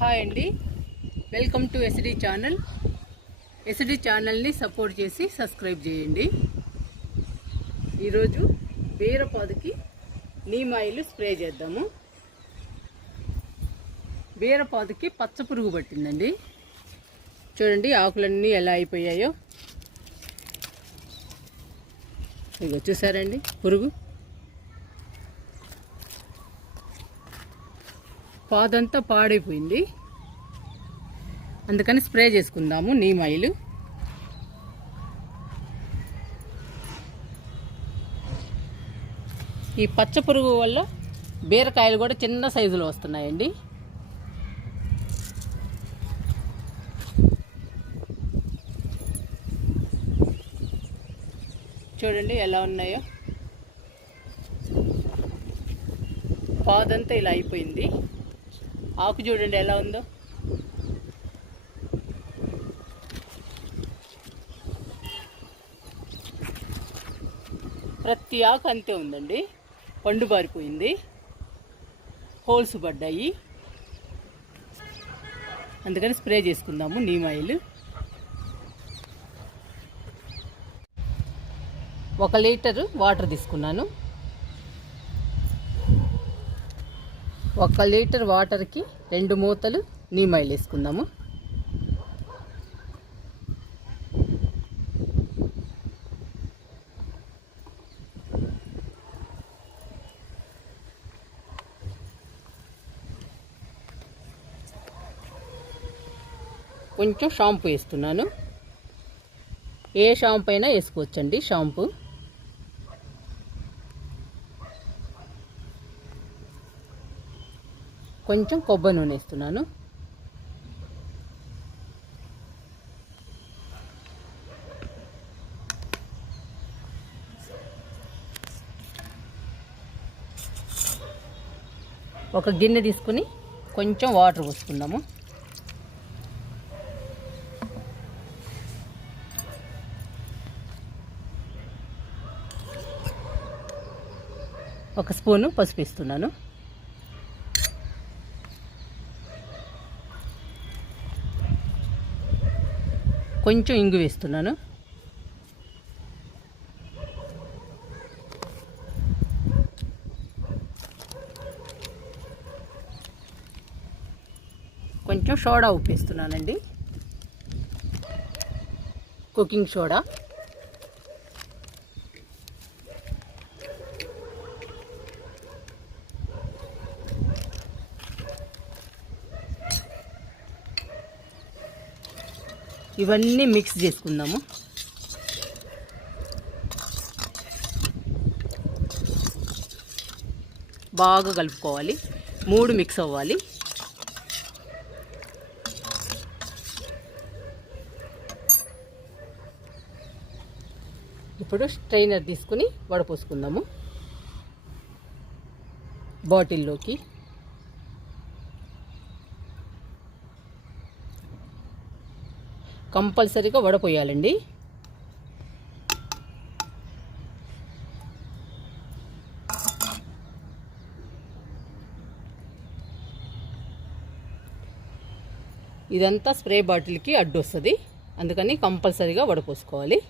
Hi అండి, welcome to SD channel. SD ఛానల్ని support చేసి సబ్స్క్రైబ్ చేయండి. ఈరోజు బీరపాదుకి నీమ్ ఆయిల్ స్ప్రే చేద్దాము. బీరపాదుకి పచ్చ పురుగు పట్టిందండి. చూడండి ఆకులన్నీ ఎలా అయిపోయాయో. ఇగో చూసారండి పురుగు. పాదంతా పాడైపోయింది, అందుకని స్ప్రే చేసుకుందాము నీమ్ ఆయిల్. ఈ పచ్చ పురుగు వల్ల బీరకాయలు కూడా చిన్న సైజులో వస్తున్నాయండి. చూడండి ఎలా ఉన్నాయో. పాదంతా ఇలా అయిపోయింది. ఆకు చూడండి ఎలా ఉందో. ప్రతి ఆకు అంతే ఉందండి, పండు బారిపోయింది, హోల్స్ పడ్డాయి. అందుకని స్ప్రే చేసుకుందాము నీమ్ ఆయిల్. 1 లీటర్ వాటర్ తీసుకున్నాను. 1 లీటర్ వాటర్కి 2 మూతలు నీమ్ ఆయిల్ వేసుకుందాము. కొంచెం షాంపూ వేస్తున్నాను. ఏ షాంపూ అయినా వేసుకోవచ్చండి. షాంపూ కొంచెం కొబ్బరి నూనె వేస్తున్నాను. ఒక గిన్నె తీసుకుని కొంచెం వాటర్ పోసుకుందాము. ఒక స్పూను పసుపు వేస్తున్నాను. కొంచెం ఇంగు వేస్తున్నాను. కొంచెం సోడా ఉప్పు వేస్తున్నానండి, కుకింగ్ సోడా. ఇవన్నీ మిక్స్ చేసుకుందాము. బాగా కలుపుకోవాలి, 3 మిక్స్ అవ్వాలి. ఇప్పుడు స్ట్రైనర్ తీసుకుని వడపోసుకుందాము బాటిల్లోకి. కంపల్సరీగా వడపోయాలండి. ఇదంతా స్ప్రే బాటిల్కి అడ్డు వస్తుంది, అందుకని కంపల్సరీగా వడపోసుకోవాలి.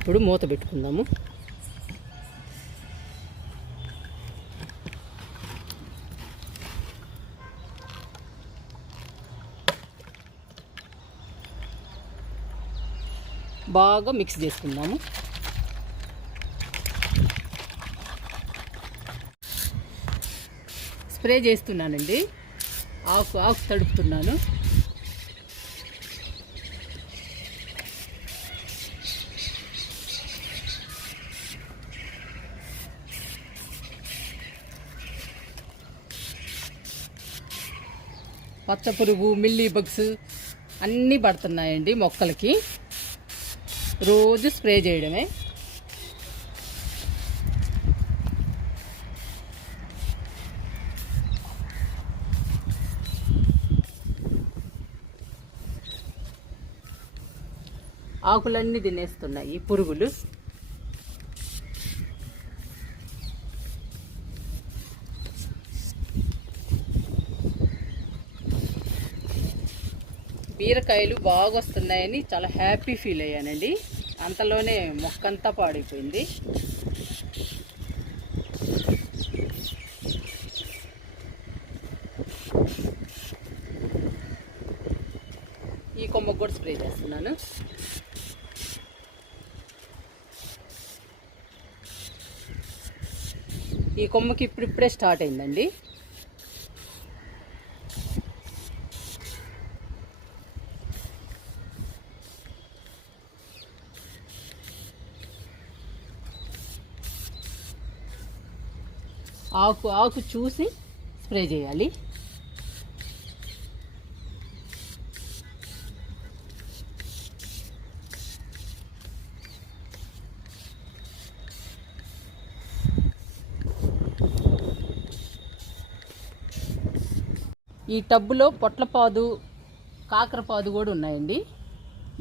ఇప్పుడు మూత పెట్టుకుందాము. బాగా మిక్స్ చేసుకుందాము. స్ప్రే చేస్తున్నానండి, ఆకు తడుపుతున్నాను. పచ్చ పురుగు, మిల్లీ బగ్స్ అన్నీ పడుతున్నాయండి మొక్కలకి. రోజు స్ప్రే చేయడమే. ఆకులన్నీ తినేస్తున్నాయి పురుగులు. బీరకాయలు బాగా వస్తున్నాయని చాలా హ్యాపీ ఫీల్ అయ్యానండి. అంతలోనే మొక్కంతా పాడైపోయింది. ఈ కొమ్మకు కూడా స్ప్రే చేస్తున్నాను. ఈ కొమ్మకి ఇప్పుడిప్పుడే స్టార్ట్ అయిందండి. ఆకు చూసి స్ప్రే చేయాలి. ఈ టబ్బులో పొట్లపాదు, కాకరపాదు కూడా ఉన్నాయండి.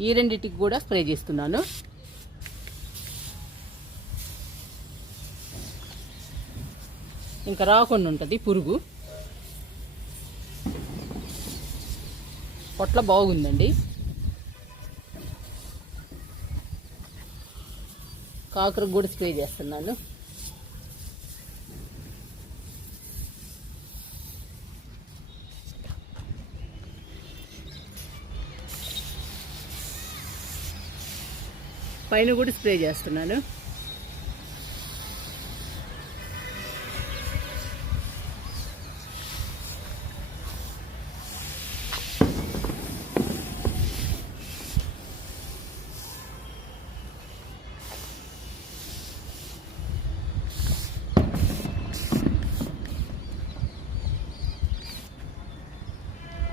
ఈ రెండిటికి కూడా స్ప్రే చేస్తున్నాను. ఇంకా రాకుండా ఉంటుంది పురుగు. పొట్ల బాగుందండి. కాకరకు కూడా స్ప్రే చేస్తున్నాను. పైన కూడా స్ప్రే చేస్తున్నాను.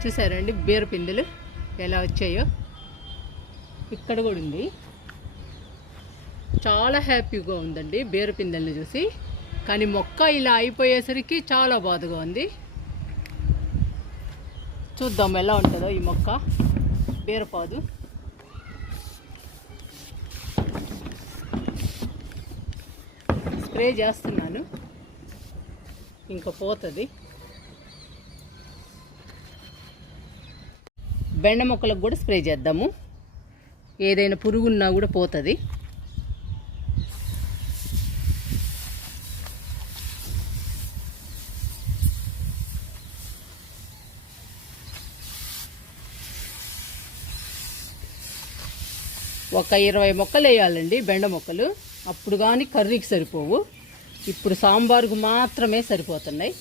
చూసారండి బీర పిందెలు ఎలా వచ్చాయో. ఇక్కడ కూడా ఉంది. చాలా హ్యాపీగా ఉందండి బీర పిందెల్ని చూసి. కానీ మొక్క ఇలా అయిపోయేసరికి చాలా బాధగా ఉంది. చూద్దాం ఎలా ఉంటుందో ఈ మొక్క. బీరపాదు స్ప్రే చేస్తున్నాను, ఇంకా పోతుంది. బెండ మొక్కలకు కూడా స్ప్రే చేద్దాము. ఏదైనా పురుగున్నా కూడా పోతుంది. ఒక 20 మొక్కలు వేయాలండి బెండ మొక్కలు. అప్పుడు కానీ కర్రీకి సరిపోవు. ఇప్పుడు సాంబార్కు మాత్రమే సరిపోతున్నాయి.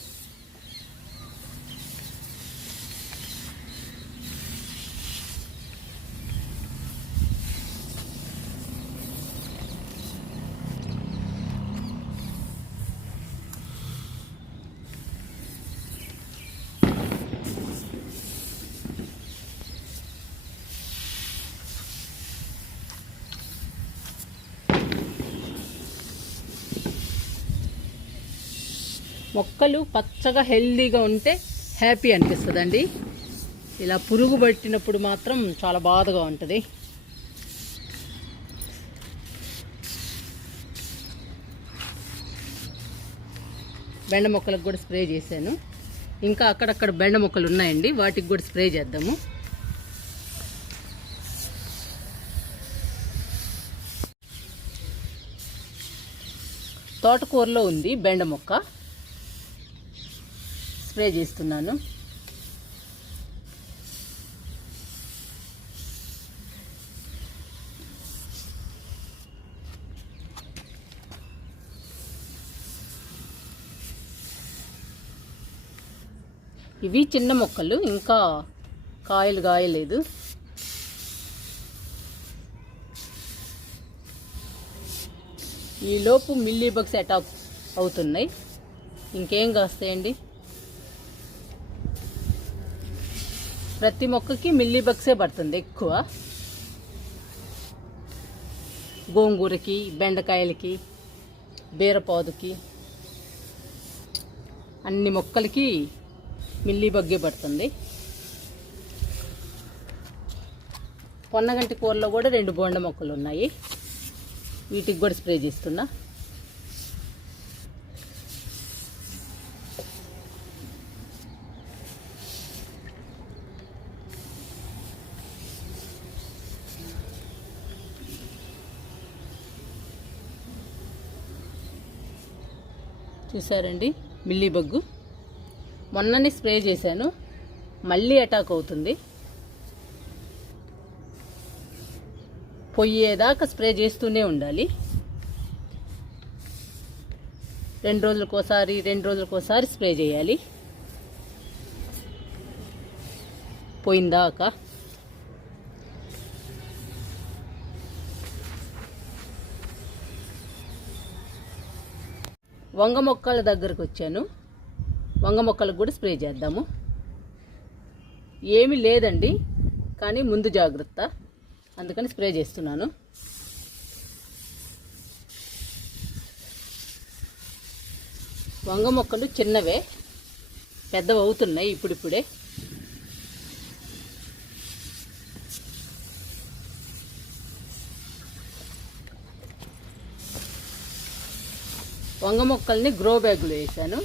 మొక్కలు పచ్చగా హెల్దీగా ఉంటే హ్యాపీ అనిపిస్తుందండి. ఇలా పురుగు పట్టినప్పుడు మాత్రం చాలా బాధగా ఉంటుంది. బెండ మొక్కలకు కూడా స్ప్రే చేశాను. ఇంకా అక్కడక్కడ బెండ మొక్కలు ఉన్నాయండి, వాటికి కూడా స్ప్రే చేద్దాము. తోటకూరలో ఉంది బెండ మొక్క, స్ప్రే చేస్తున్నాను. ఇవి చిన్న మొక్కలు, ఇంకా కాయలు కాయలేదు. ఈలోపు మిల్లీ బగ్స్ అటాక్ అవుతున్నాయి. ఇంకేం కాస్తాయండి. ప్రతి మొక్కకి మిల్లీ బగ్సే పడుతుంది ఎక్కువ. గోంగూరకి, బెండకాయలకి, బీరపాదుకి, అన్ని మొక్కలకి మిల్లీ బగ్గే పడుతుంది. పొన్నగంటి కూరలో కూడా 2 బొండ మొక్కలు ఉన్నాయి, వీటికి కూడా స్ప్రే చేస్తున్నా. చూసారండి మిల్లీ బగ్గు, మొన్ననే స్ప్రే చేశాను, మళ్ళీ అటాక్ అవుతుంది. పొయ్యేదాకా స్ప్రే చేస్తూనే ఉండాలి. 2 రోజులకోసారి స్ప్రే చేయాలి పోయిందాకా. వంగ మొక్కల దగ్గరకు వచ్చాను, వంగ మొక్కలకు కూడా స్ప్రే చేద్దాము. ఏమీ లేదండి, కానీ ముందు జాగ్రత్త, అందుకని స్ప్రే చేస్తున్నాను. వంగ మొక్కలు చిన్నవే, పెద్దవి అవుతున్నాయి ఇప్పుడిప్పుడే. వంగ మొక్కల్ని గ్రో బ్యాగులో వేసాను.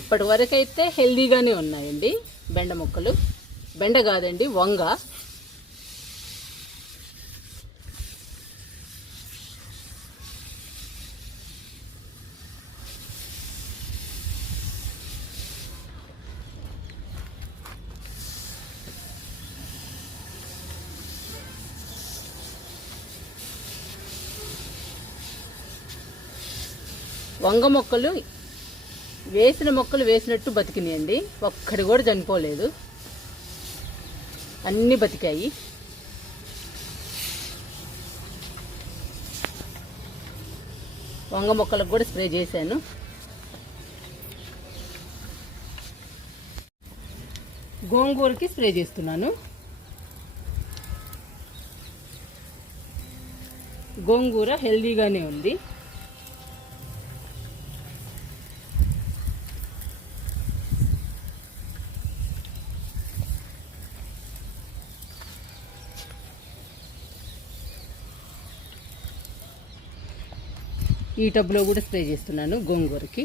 ఇప్పటి వరకు అయితే హెల్దీగానే ఉన్నాయండి బెండ మొక్కలు. బెండ కాదండి, వంగ. వంగ మొక్కలు వేసిన మొక్కలు వేసినట్టు బతికినాయండి, ఒక్కడి కూడా చనిపోలేదు, అన్నీ బతికాయి. వంగ మొక్కలకు కూడా స్ప్రే చేశాను. గోంగూరకి స్ప్రే చేస్తున్నాను. గోంగూర హెల్దీగానే ఉంది. ఈ టబ్లో కూడా స్ప్రే చేస్తున్నాను గోంగూరకి.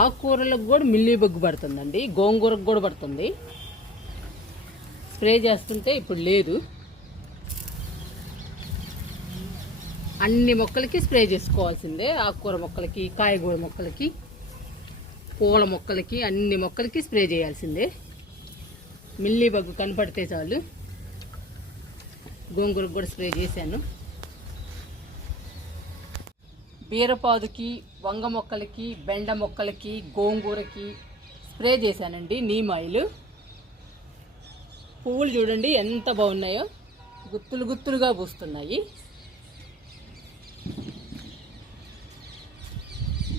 ఆకుకూరలకు కూడా మిల్లీ బగ్గు పడుతుందండి, గోంగూరకు కూడా పడుతుంది. స్ప్రే చేస్తుంటే ఇప్పుడు లేదు. అన్ని మొక్కలకి స్ప్రే చేసుకోవాల్సిందే, ఆకుకూర మొక్కలకి, కాయగూర మొక్కలకి, పూల మొక్కలకి, అన్ని మొక్కలకి స్ప్రే చేయాల్సిందే. మిల్లీ బగ్గు కనపడితే చాలు. గోంగూరకు కూడా స్ప్రే చేశాను. బీరపాదుకి, వంగ మొక్కలకి, బెండ మొక్కలకి, గోంగూరకి స్ప్రే చేశానండి నీమ్ ఆయిల్. పువ్వులు చూడండి ఎంత బాగున్నాయో, గుత్తులు గుత్తులుగా పూస్తున్నాయి.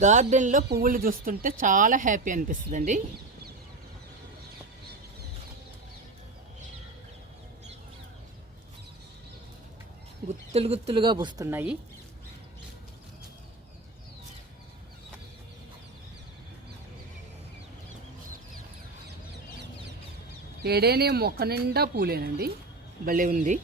గార్డెన్లో పువ్వులు చూస్తుంటే చాలా హ్యాపీ అనిపిస్తుందండి. గుత్తులు గుత్తులుగా పూస్తున్నాయి. ఏడేనే మొక్క నిండా పూలేనండి, భలే ఉంది.